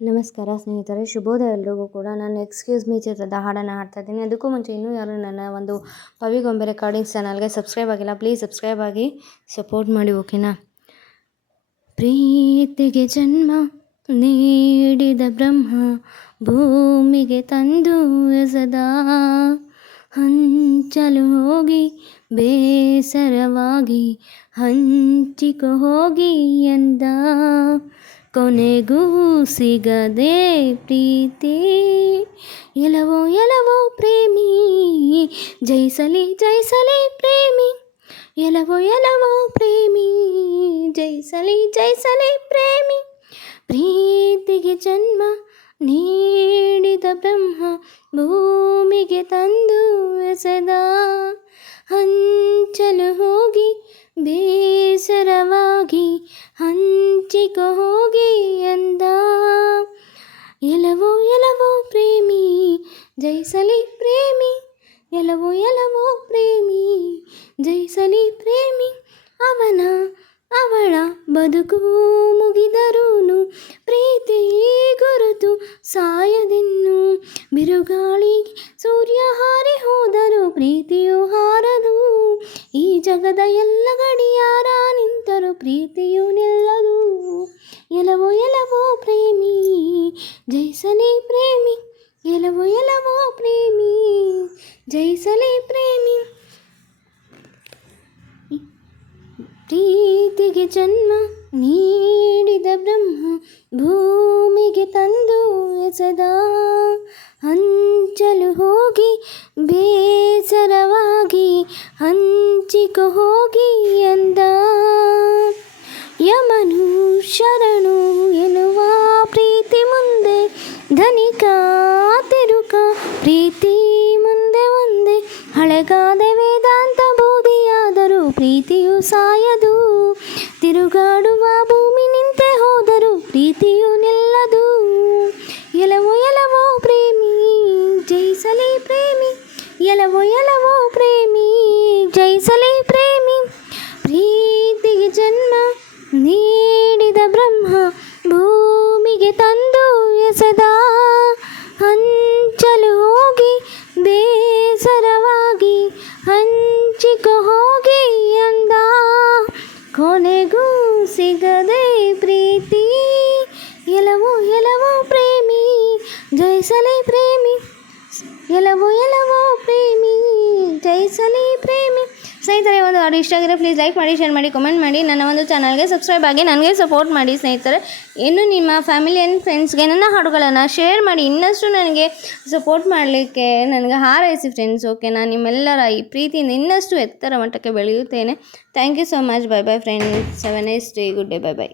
ನಮಸ್ಕಾರ ಸ್ನೇಹಿತರೆ, ಶುಭೋದಯ ಎಲ್ರಿಗೂ ಕೂಡ. ನಾನು ಎಕ್ಸ್ಕ್ಯೂಸ್ ಮೀ ಚಿತ್ರದ ಹಾಡನ್ನು ಹಾಡ್ತಾ ಇದ್ದೀನಿ. ಅದಕ್ಕೂ ಮುಂಚೆ ಇನ್ನೂ ಯಾರು ನನ್ನ ಒಂದು ಪವಿಗೊಂಬೆ ರೆಕಾರ್ಡಿಂಗ್ಸ್ ಚಾನಲ್ಗೆ ಸಬ್ಸ್ಕ್ರೈಬ್ ಆಗಿಲ್ಲ ಪ್ಲೀಸ್ ಸಬ್ಸ್ಕ್ರೈಬ್ ಆಗಿ ಸಪೋರ್ಟ್ ಮಾಡಿ ಓಕೆನಾ ಪ್ರೀತಿಗೆ ಜನ್ಮ ನೀಡಿದ ಬ್ರಹ್ಮ ಭೂಮಿಗೆ ತಂದು ಸದಾ ಹಂಚಲು ಹೋಗಿ, ಬೇಸರವಾಗಿ ಹಂಚಿಕೊ ಹೋಗಿ ಎಂದ ಕೊನೆಗೂ ಸಿಗದೆ ಪ್ರೀತಿ ಎಲವೋ ಎಲವೋ ಪ್ರೇಮಿ ಜಯಿಸಲಿ ಜಯಿಸಲಿ ಪ್ರೇಮಿ ಎಲವೋ ಎಲವೋ ಪ್ರೇಮಿ ಜಯಿಸಲಿ ಜಯಿಸಲಿ ಪ್ರೇಮಿ ಪ್ರೀತಿಗೆ ಜನ್ಮ ನೀಡಿದ ಬ್ರಹ್ಮ ಭೂಮಿಗೆ ತಂದು ಎಸೆದ ಹಂಚಲು ಹೋಗಿ ಎಲವೋ ಎಲವೋ ಪ್ರೇಮಿ ಜೈಸಲಿ ಪ್ರೇಮಿ ಎಲವೋ ಎಲವೋ ಪ್ರೇಮಿ ಜೈಸಲಿ ಪ್ರೇಮಿ, ಅವನ, ಅವಳ ಬದುಕು ಮುಗಿದರೂನು, ಪ್ರೀತಿ ಗುರುತು ಸಾಯದಿನ್ನು, ಬಿರುಗಾಳಿ ಸೂರ್ಯ ಹಾರಿ ಹೋದರೂ, ಪ್ರೀತಿಯು ಹಾರದು, ಈ ಜಗದ ಎಲ್ಲ ಗಡಿಯಾರ ನಿಂತರು, ಪ್ರೀತಿಯು ನಿಲ್ಲದು ಎಲವೋ ಜಯಿಸಲಿ ಪ್ರೇಮಿ ಎಲವೋ ಎಲವೋ ಪ್ರೇಮಿ ಜಯಿಸಲಿ ಪ್ರೇಮಿ ಪ್ರೀತಿಗೆ ಜನ್ಮ ನೀಡಿದ ಬ್ರಹ್ಮ ಭೂಮಿಗೆ ತಂದು ಎಸೆದ ಹಂಚಲು ಹೋಗಿ ಬೇಸರವಾಗಿ ಹಂಚಿಕೊ ಹೋಗಿ ಪ್ರೀತಿ ಮುಂದೆ ಒಂದೇ, ಹಳೆಗಾದ ವೇದಾಂತ ಬೋಧಿಯಾದರೂ ಪ್ರೀತಿಯು ಸಾಯದು. ತಿರುಗಾಡುವ ಭೂಮಿ ನಿಂತೆ ಹೋದರೂ ಪ್ರೀತಿಯು ನಿಲ್ಲದು. ಎಲವೋ ಎಲವೋ ಪ್ರೇಮಿ, ಜಯಿಸಲಿ ಪ್ರೇಮಿ. ಎಲವೋ ಎಲವೋ ಪ್ರೇಮಿ, ಜಯಿಸಲಿ ಪ್ರೇಮಿ. ಪ್ರೀತಿಗೆ ಜನ್ಮ ನೀಡಿದ ಬ್ರಹ್ಮ ಭೂಮಿಗೆ ತಂದು ಎಸೆದ ಹಂಚಿಕೊ ಹೋಗಿ ಎಂದ ಕೊನೆಗೂ ಸಿಗದೆ ಪ್ರೀತಿ. ಎಲವೋ ಎಲವೋ ಪ್ರೇಮಿ, ಜಯಿಸಲಿ ಪ್ರೇಮಿ. ಎಲವೋ ಎಲವೋ ಪ್ರೇಮಿ, ಜಯಿಸಲಿ ಪ್ರೇಮಿ ಸ್ನೇಹಿತರೆ, ಒಂದು ಹಾಡು ಇಷ್ಟ ಆಗಿದ್ರೆ ಪ್ಲೀಸ್ ಲೈಕ್ ಮಾಡಿ ಶೇರ್ ಮಾಡಿ ಕಮೆಂಟ್ ಮಾಡಿ. ನನ್ನ ಒಂದು ಚಾನಲ್ಗೆ ಸಬ್ಸ್ಕ್ರೈಬ್ ಆಗಿ ನನಗೆ ಸಪೋರ್ಟ್ ಮಾಡಿ ಸ್ನೇಹಿತರೆ. ಇನ್ನು ನಿಮ್ಮ ಫ್ಯಾಮಿಲಿ ಆ್ಯಂಡ್ ಫ್ರೆಂಡ್ಸ್ಗೆ ನನ್ನ ಹಾಡುಗಳನ್ನು ಶೇರ್ ಮಾಡಿ. ಇನ್ನಷ್ಟು ನನಗೆ ಸಪೋರ್ಟ್ ಮಾಡಲಿಕ್ಕೆ ನನಗೆ ಹಾರೈಸಿ ಫ್ರೆಂಡ್ಸ್ ಓಕೆ ನಾನು ನಿಮ್ಮೆಲ್ಲರ ಈ ಪ್ರೀತಿಯಿಂದ ಇನ್ನಷ್ಟು ಎತ್ತರ ಮಟ್ಟಕ್ಕೆ ಬೆಳೆಯುತ್ತೇನೆ. Thank you so much bye bye friends seven nice day good day bye bye